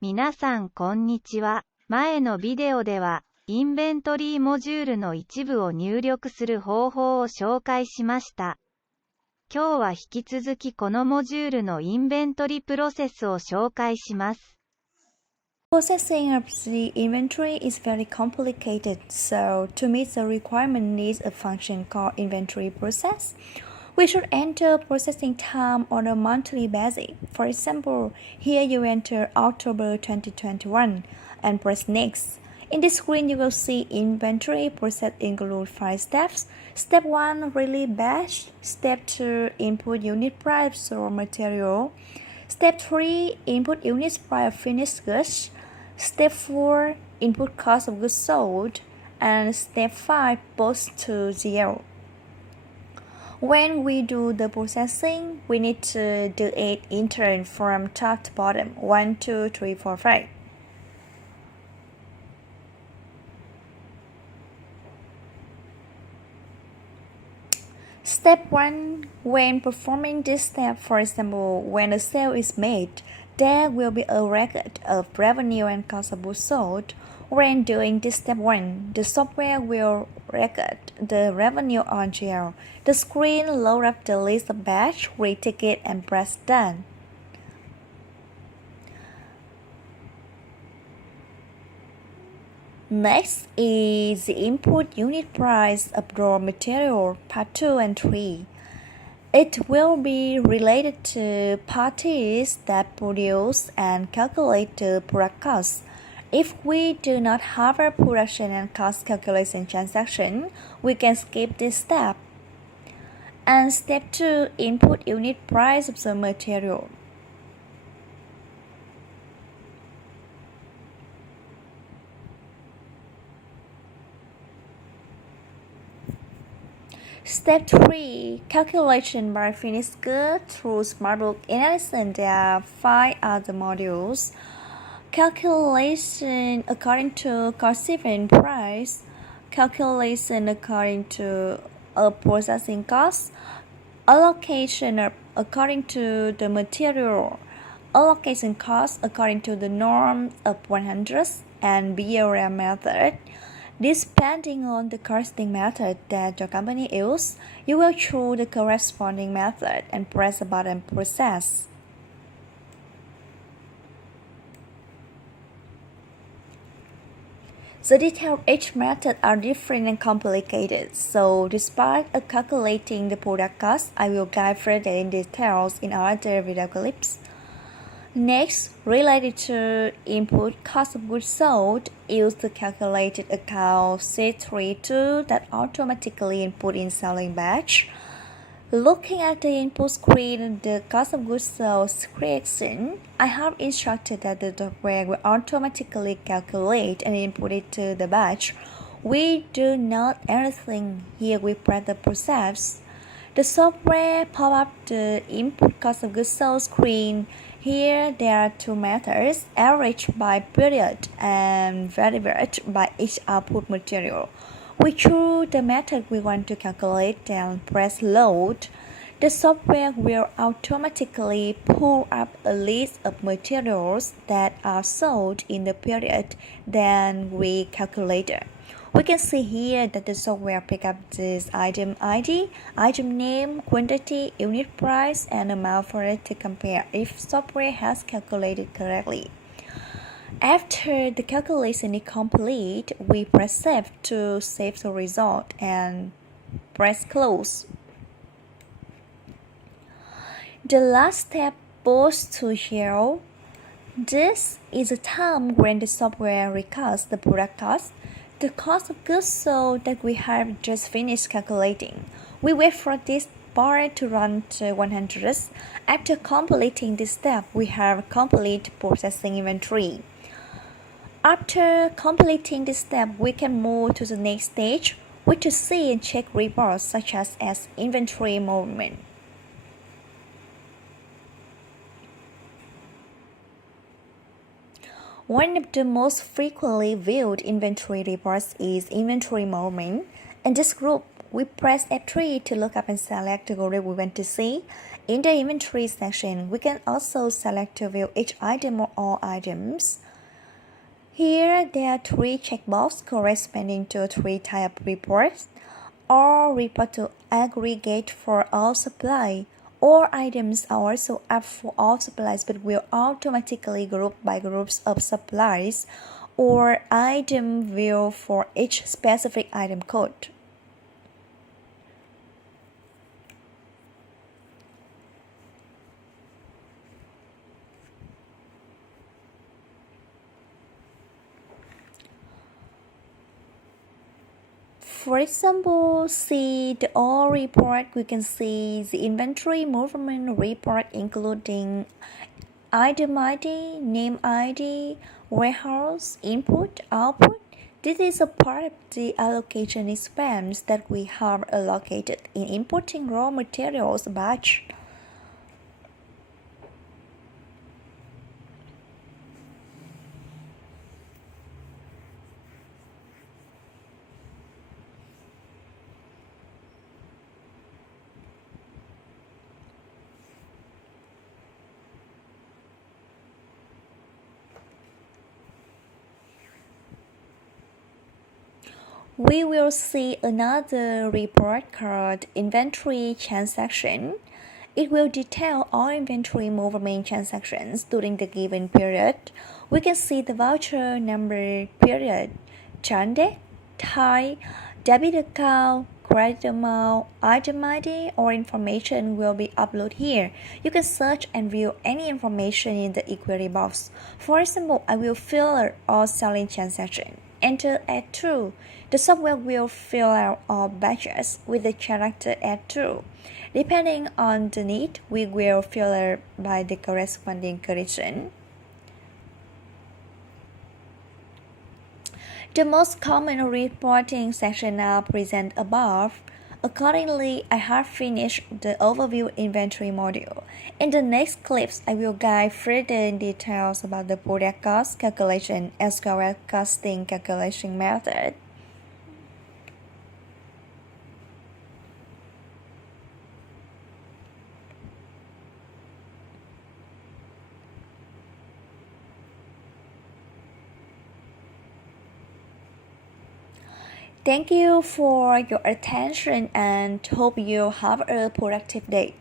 皆さんこんにちは。前のビデオでは、インベントリーモジュールの一部を入力する方法を紹介しました。今日は引き続きこのモジュールのインベントリプロセスを紹介します。Processing of the inventory is very complicated, so to meet the requirement needs a function called inventory process. We should enter processing time on a monthly basis. For example, here you enter October 2021 and press Next. In this screen, you will see inventory process include 5 steps. Step 1, release batch. Step 2, input unit price or material. Step 3, input unit price of finished goods. Step 4, input cost of goods sold. And step 5, post to 0. When we do the processing, we need to do it in turn from top to bottom. 1, 2, 3, 4, 5. Step 1. When performing this step, for example, when a sale is made, there will be a record of revenue and cost of goods sold. When doing this step 1, the software will record the revenue on GL. The screen loads up the list of batch, read ticket, and press Done. Next is the input unit price of raw material, part 2 and 3. It will be related to parties that produce and calculate the product cost. If we do not have a production and cost calculation transaction, we can skip this step. And step 2, input unit price of the material. Step 3, calculation by finished goods through SmartBooks. In addition, there are 5 other modules. Calculation according to cost-driven price, calculation according to a processing cost, allocation according to the material, allocation cost according to the norm of 100, and BRM method. Depending on the costing method that your company uses, you will choose the corresponding method and press the button Process. The details of each method are different and complicated, so despite calculating the product cost, I will guide further in details in other video clips. Next, related to input cost of goods sold, use the calculated account C32 that automatically input in selling batch. Looking at the input screen, the cost of goods sold creation, I have instructed that the software will automatically calculate and input it to the batch. We do not anything. Here we press the process. The software pop up the input cost of goods sold screen. Here there are 2 methods, average by period and variate by each output material. We choose the method we want to calculate and press load. The software will automatically pull up a list of materials that are sold in the period then we calculated. We can see here that the software picks up this item ID, item name, quantity, unit price, and amount for it to compare if software has calculated correctly. After the calculation is complete, we press Save to save the result and press Close. The last step, Post to 0. This is a time when the software records the product cost, the cost of goods sold that we have just finished calculating. We wait for this bar to run to 100. After completing this step, we have complete processing inventory. After completing this step, we can move to the next stage, which is see and check reports such as inventory movement. One of the most frequently viewed inventory reports is inventory movement. In this group, we press F3 to look up and select the group we want to see. In the inventory section, we can also select to view each item or all items. Here, there are 3 checkboxes corresponding to 3 type reports. All report to aggregate for all supply. All items are also up for all supplies but will automatically group by groups of supplies or item view for each specific item code. For example, see the all report, we can see the inventory movement report including item ID, name ID, warehouse, input, output. This is a part of the allocation expense that we have allocated in importing raw materials batch. We will see another report called Inventory Transaction. It will detail all inventory movement transactions during the given period. We can see the voucher number, period, turn date, type, debit account, credit amount, item ID, or information will be uploaded here. You can search and view any information in the inquiry box. For example, I will filter all selling transaction. Enter add to. The software will fill out all batches with the character add to. Depending on the need, we will filter by the corresponding condition. The most common reporting sections are present above. Accordingly, I have finished the overview inventory module. In the next clips, I will guide further details about the product cost calculation as well as costing calculation method. Thank you for your attention and hope you have a productive day.